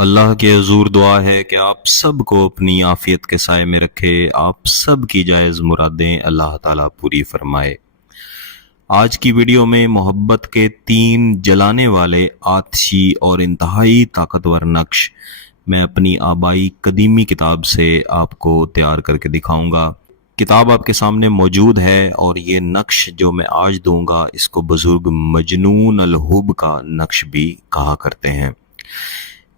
اللہ کی حضور دعا ہے کہ آپ سب کو اپنی عافیت کے سائے میں رکھے، آپ سب کی جائز مرادیں اللہ تعالیٰ پوری فرمائے۔ آج کی ویڈیو میں محبت کے 3 جلانے والے آتشی اور انتہائی طاقتور نقش میں اپنی آبائی قدیمی کتاب سے آپ کو تیار کر کے دکھاؤں گا۔ کتاب آپ کے سامنے موجود ہے اور یہ نقش جو میں آج دوں گا اس کو بزرگ مجنون الحب کا نقش بھی کہا کرتے ہیں۔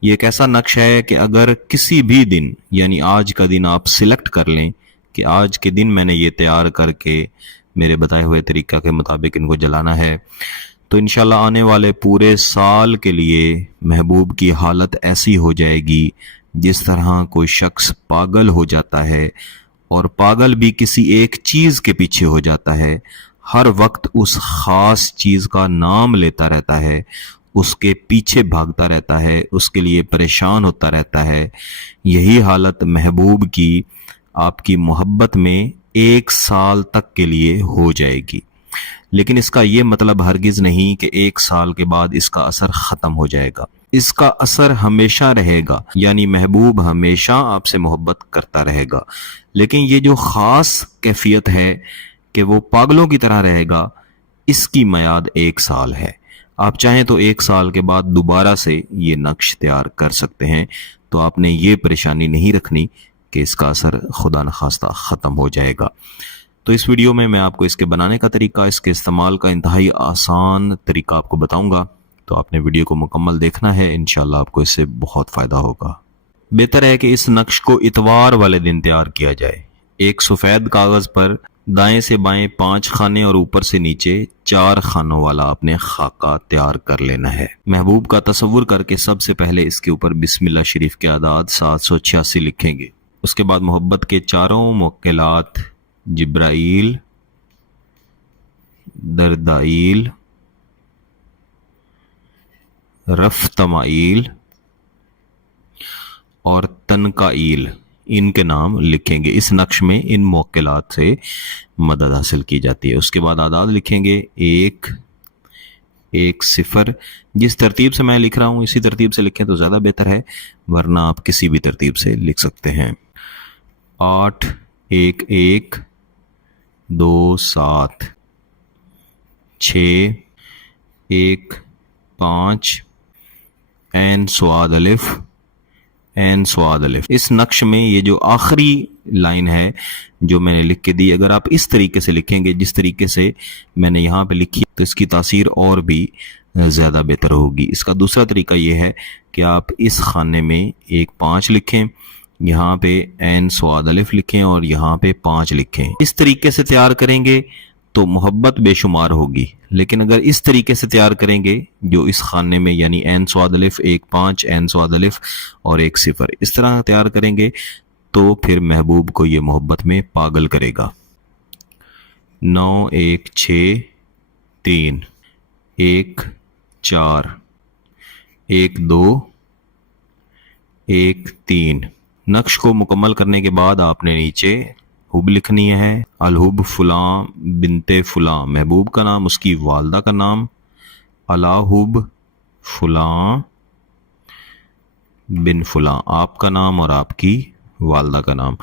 یہ ایک ایسا نقش ہے کہ اگر کسی بھی دن یعنی آج کا دن آپ سلیکٹ کر لیں کہ آج کے دن میں نے یہ تیار کر کے میرے بتائے ہوئے طریقہ کے مطابق ان کو جلانا ہے تو انشاءاللہ آنے والے پورے سال کے لیے محبوب کی حالت ایسی ہو جائے گی جس طرح کوئی شخص پاگل ہو جاتا ہے اور پاگل بھی کسی ایک چیز کے پیچھے ہو جاتا ہے، ہر وقت اس خاص چیز کا نام لیتا رہتا ہے، اس کے پیچھے بھاگتا رہتا ہے، اس کے لیے پریشان ہوتا رہتا ہے۔ یہی حالت محبوب کی آپ کی محبت میں 1 سال تک کے لیے ہو جائے گی، لیکن اس کا یہ مطلب ہرگز نہیں کہ 1 سال کے بعد اس کا اثر ختم ہو جائے گا۔ اس کا اثر ہمیشہ رہے گا، یعنی محبوب ہمیشہ آپ سے محبت کرتا رہے گا، لیکن یہ جو خاص کیفیت ہے کہ وہ پاگلوں کی طرح رہے گا، اس کی میعاد 1 سال ہے۔ آپ چاہیں تو 1 سال کے بعد دوبارہ سے یہ نقش تیار کر سکتے ہیں، تو آپ نے یہ پریشانی نہیں رکھنی کہ اس کا اثر خدا نخواستہ ختم ہو جائے گا۔ تو اس ویڈیو میں آپ کو اس کے بنانے کا طریقہ، اس کے استعمال کا انتہائی آسان طریقہ آپ کو بتاؤں گا، تو آپ نے ویڈیو کو مکمل دیکھنا ہے، انشاءاللہ آپ کو اس سے بہت فائدہ ہوگا۔ بہتر ہے کہ اس نقش کو اتوار والے دن تیار کیا جائے۔ ایک سفید کاغذ پر دائیں سے بائیں 5 خانے اور اوپر سے نیچے 4 خانوں والا اپنے خاکہ تیار کر لینا ہے۔ محبوب کا تصور کر کے سب سے پہلے اس کے اوپر بسم اللہ شریف کے اعداد 786 لکھیں گے۔ اس کے بعد محبت کے 4 موکلات جبرائیل، دردائیل، رفتمائیل اور تنکائیل، ان کے نام لکھیں گے۔ اس نقش میں ان موکلات سے مدد حاصل کی جاتی ہے۔ اس کے بعد اعداد لکھیں گے 1 1 0۔ جس ترتیب سے میں لکھ رہا ہوں اسی ترتیب سے لکھیں تو زیادہ بہتر ہے، ورنہ آپ کسی بھی ترتیب سے لکھ سکتے ہیں۔ 8 1 1 2 7 6 1 5 عین صاد الف عین صاد الف۔ اس نقش میں یہ جو آخری لائن ہے جو میں نے لکھ کے دی، اگر آپ اس طریقے سے لکھیں گے جس طریقے سے میں نے یہاں پہ لکھی تو اس کی تاثیر اور بھی زیادہ بہتر ہوگی۔ اس کا دوسرا طریقہ یہ ہے کہ آپ اس خانے میں 1 5 لکھیں، یہاں پہ عین صاد الف لکھیں اور یہاں پہ 5 لکھیں۔ اس طریقے سے تیار کریں گے تو محبت بے شمار ہوگی، لیکن اگر اس طریقے سے تیار کریں گے جو اس خانے میں یعنی عین صاد الف 1 5 عین صاد الف اور 1 0 اس طرح تیار کریں گے تو پھر محبوب کو یہ محبت میں پاگل کرے گا۔ 9 1 6 3 1 4 1 2 1 3۔ نقش کو مکمل کرنے کے بعد آپ نے نیچے حب لکھنی ہے۔ الحب فلاں بنت فلاں، محبوب کا نام، اس کی والدہ کا نام، الحب فلاں بن فلاں، آپ کا نام اور آپ کی والدہ کا نام۔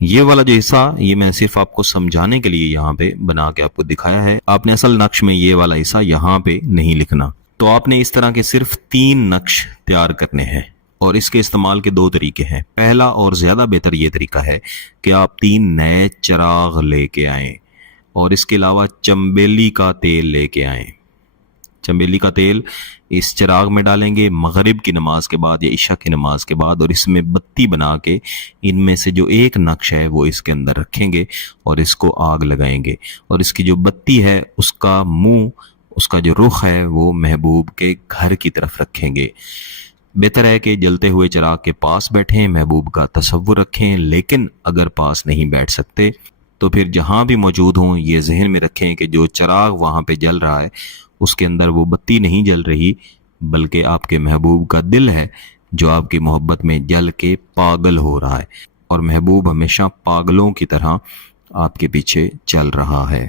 یہ والا جو حصہ یہ میں صرف آپ کو سمجھانے کے لیے یہاں پہ بنا کے آپ کو دکھایا ہے، آپ نے اصل نقش میں یہ والا حصہ یہاں پہ نہیں لکھنا۔ تو آپ نے اس طرح کے صرف 3 نقش تیار کرنے ہیں اور اس کے استعمال کے 2 طریقے ہیں۔ پہلا اور زیادہ بہتر یہ طریقہ ہے کہ آپ 3 نئے چراغ لے کے آئیں اور اس کے علاوہ چنبیلی کا تیل لے کے آئیں۔ چنبیلی کا تیل اس چراغ میں ڈالیں گے مغرب کی نماز کے بعد یا عشاء کی نماز کے بعد، اور اس میں بتی بنا کے ان میں سے جو ایک نقش ہے وہ اس کے اندر رکھیں گے اور اس کو آگ لگائیں گے، اور اس کی جو بتی ہے اس کا منہ، اس کا جو رخ ہے وہ محبوب کے گھر کی طرف رکھیں گے۔ بہتر ہے کہ جلتے ہوئے چراغ کے پاس بیٹھیں، محبوب کا تصور رکھیں، لیکن اگر پاس نہیں بیٹھ سکتے تو پھر جہاں بھی موجود ہوں یہ ذہن میں رکھیں کہ جو چراغ وہاں پہ جل رہا ہے اس کے اندر وہ بتی نہیں جل رہی، بلکہ آپ کے محبوب کا دل ہے جو آپ کی محبت میں جل کے پاگل ہو رہا ہے، اور محبوب ہمیشہ پاگلوں کی طرح آپ کے پیچھے چل رہا ہے۔